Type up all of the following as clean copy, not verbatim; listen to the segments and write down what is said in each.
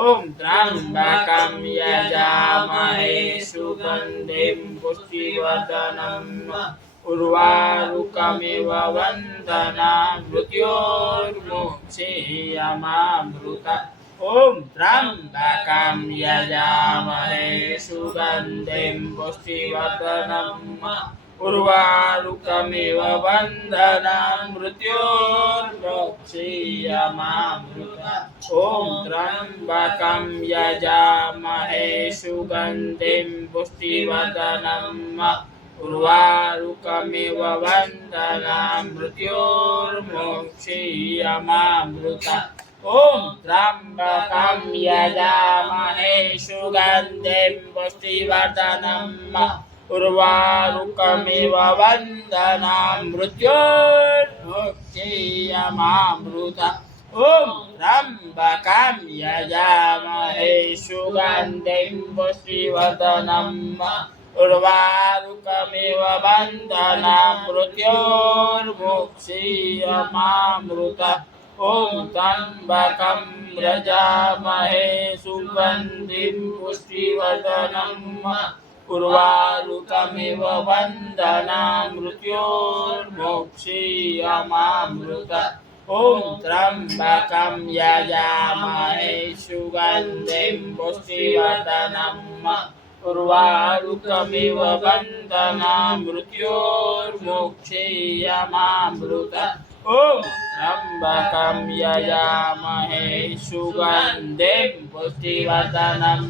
ॐ त्र्यम्बकं यजामहे सुगन्धिं पुष्टिवर्धनम् उर्वारुकमिव वन्दनान् मृत्योर्मुक्षीयमामृता ॐ त्र्यम्बकं यजामहे सुगन्धिं पुष्टिवर्धनम् उर्वारुकमिव वन्दनान् मृत्योर्मुक्षीयमामृता ॐ त्र्यम्बकं यजामहे सुगन्धिं पुष्टिवर्धनम् उर्वारुकमिव वन्दनान् मृत्योर्मुक्षीयमामृता ॐ त्र्यम्बकं यजामहे सुगन्धिं पुष्टिवर्धनम् उर्वारुकमिव वन्दनान् मृत्योर्मुक्षीयमामृता ॐ त्र्यम्बकं यजामहे सुगन्धिं पुष्टिवर्धनम् उर्वारुकमिव वन्दनान् मृत्योर्मुक्षीयमामृता ॐ त्र्यम्बकं यजामहे सुगन्धिं पुष्टिवर्धनम् उर्वारुकमिव वन्दनान् मृत्योर्मुक्षीयमामृता ॐ त्र्यम्बकं यजामहे सुगन्धिं पुष्टिवर्धनम् उर्वारुकमिव वन्दनान् मृत्योर्मुक्षीयमामृता ॐ त्र्यम्बकं यजामहे सुगन्धिं पुष्टिवर्धनम्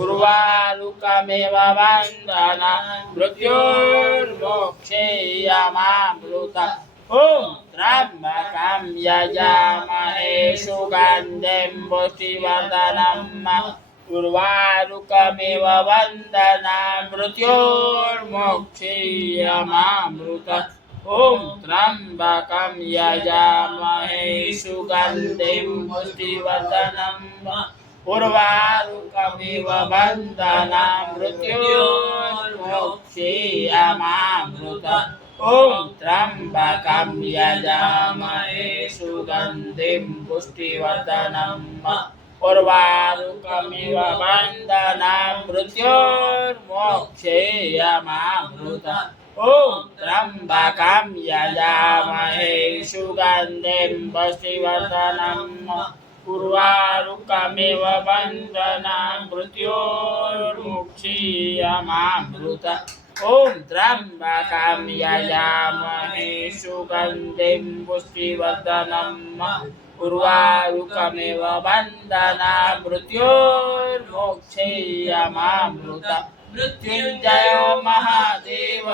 उर्वारुकमिव वन्दनान् मृत्योर्मुक्षीयमामृता ॐ त्र्यम्बकं यजामहे सुगन्धिं पुष्टिवर्धनम् उर्वारुकमिव वन्दनान् मृत्योर्मुक्षीयमामृता ॐ त्र्यम्बकं यजामहे सुगन्धिं पुष्टिवर्धनम् उर्वारुकमिव वन्दनान् मृत्योर्मुक्षीयमामृता ॐ त्र्यम्बकं यजामहे सुगन्धिं पुष्टिवर्धनम् उर्वारुकमिव वन्दनान् मृत्योर्मुक्षीयमामृता ॐ त्र्यम्बकं यजामहे सुगन्धिं पुष्टिवर्धनम् उर्वारुकमिव वन्दनान् मृत्योर्मुक्षीयमामृता ॐ त्र्यम्बकं यजामहे सुगन्धिं पुष्टिवर्धनम् उर्वारुकमिव वन्दनान् मृत्योर्मुक्षीयमामृता मृत्युञ्जय महादेव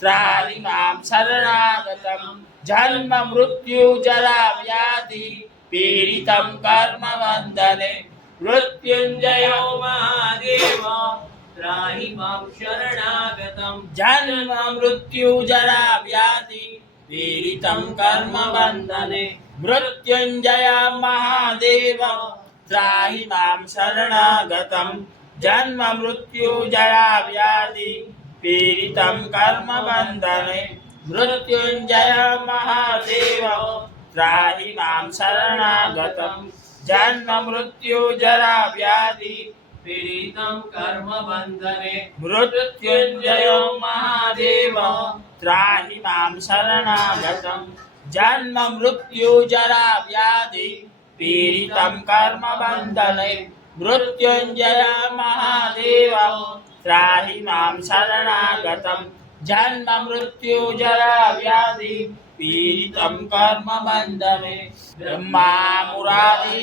त्राहि मां शरणागतं जन्म मृत्यु जरा व्याधि पीडितं कर्म वन्दने मृत्युञ्जय महादेव त्राहि मां शरणागतं जन्म मृत्यु जरा व्याधि पीडितं कर्म वन्दने मृत्युञ्जय महादेव त्राहि मां शरणागतं जन्म मृत्यु जरा व्याधि पीडितं कर्म वन्दने मृत्युञ्जय महादेव त्राहि मां शरणागतं जन्म मृत्यु जरा व्याधि पीडितं कर्म वन्दने मृत्युञ्जय महादेव त्राहि मां शरणागतं जन्म मृत्यु जरा व्याधि पीडितं कर्म वन्दने मृत्युञ्जय महादेव त्राहि मां शरणागतं जन्म मृत्यु जरा व्याधि पीडितं कर्म वन्दने ब्रह्मा मुरारी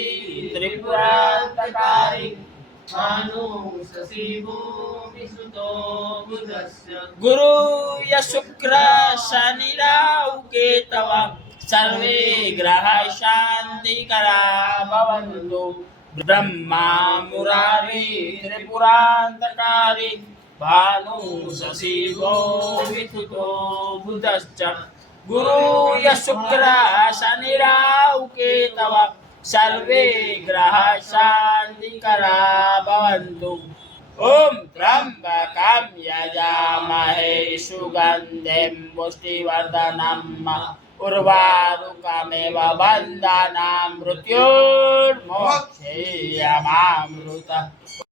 त्रिपुरान्तकारी भानु शशि भूमिसुतो बुधस्य गुरु शुक्र शनि राहु केतव सर्वे ग्रह शान्तिकरा भवन्तु ब्रह्मा मुरारी त्रिपुरान्तकारी भानु शशि भूमिसुतो बुधश्च गुरु शुक्र शनि राहु केतव सर्वे ग्रह शान्तिकरा भवन्तु ॐ त्र्यम्बकं यजामहे सुगन्धिं पुष्टिवर्धनम् उर्वारुकमेव बन्धनं मृत्युर्मोक्षेयमामृतम्।